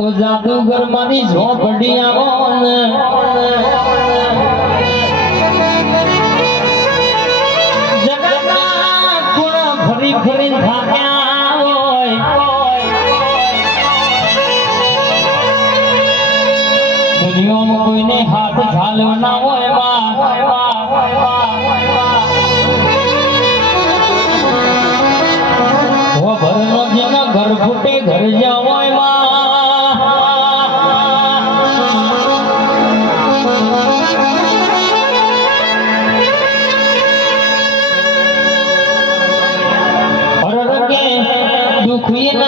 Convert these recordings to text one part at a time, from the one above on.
જાદુગર મારી ઝોપડી આવો ને જગતના ખૂણા ફરી ફરી થાક્યા હોય દુનિયામાં કોઈને હાથ ઝાલ્યો ના હોય ભરનો જેના ઘર ફૂટે ઘર જવાય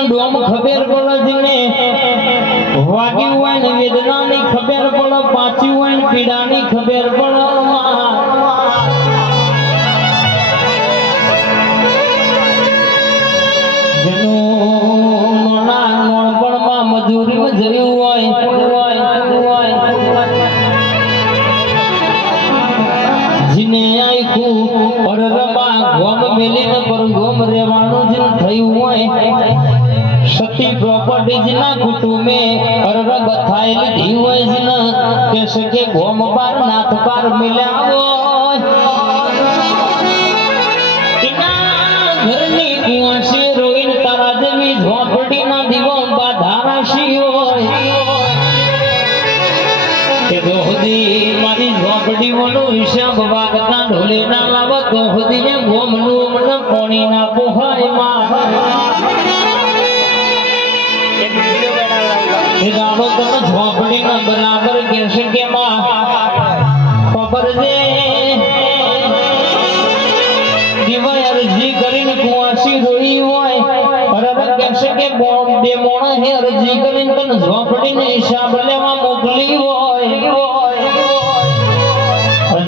ડોમ ખબર પડે ને વાગ્યું હોય ને વેદનાની ખબર પડે પાછી હોય ને પીડાની ખબર પડે જેનું નાનપણમાં મજૂરીમાં જયું હોય જીને આખું પરરમાં ગોમ મેલીને પર ગોમ રહેવાનું જ થયું હોય સતી પ્રોપર્ટીઝ ના કુટુંબે અરર બથાયેલી ધી હોય છે ને કે સકે ગોમ બાર નાથ પાર મિલ્યા હોય એના ઘરની કુંવાસી રોઈન તારા જેવી ઝોપડી ના દીવો બાધારાશી હોય કે દોહદી મારી ઝોપડી મોનો હિસાબ વાગતા ઢોલે ના લાવો દોહદી ને ગોમનું મને કોણી ના પોહાય માં ઝોપડી ના બરાબર કહેશે કે માં ખબર છે દિવાય અરજી કરીને કુંવાસી રોઈ હોય બરાબર કહેશે કે બે મોણા હે અરજી કરીને તને ઝોપડી ને હિસાબ લેવા મોકલી હોય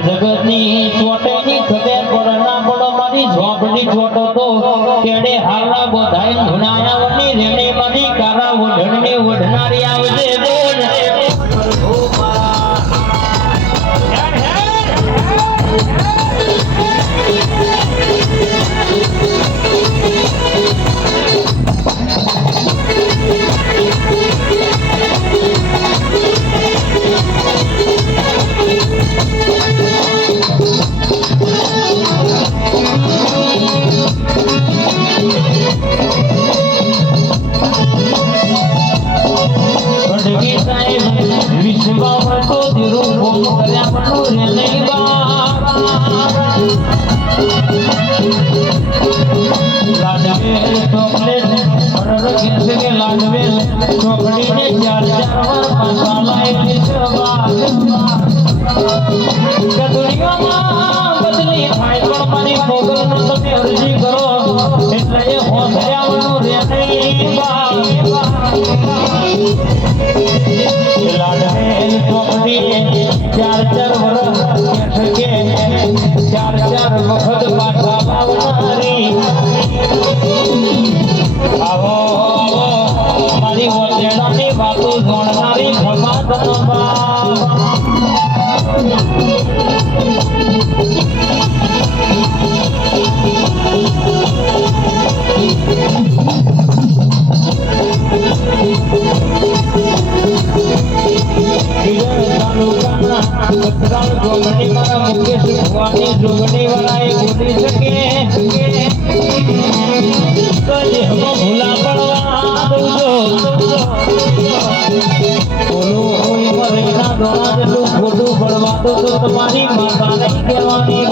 જગતની ચોટેની ખબર પડે ના પડો મારી ઝોપડી ચોટો તો કેડે હાલા બધાય ધુનાયાની રેણી મારી કારા ઓઢણની ઓઢનારી આવજે બોલ બદલી થાય પણ મારી મોગલ તમે અરજી કરો એટલે એ હોંધર્યાવાનું રે લાડવેલ ચોકડી 4 વર્ષ કે 4 વખત પાછા આવનારી આવો મારી વચનાની વાતો જોડનારી ભગવાનનો જોગણી મારા મુકેશ ભગવાનની જોગણી વાળા એ ગોતી શકે ભૂલા પડવા ખોટું પડવા તો તમારી માતા નહીં કહેવાની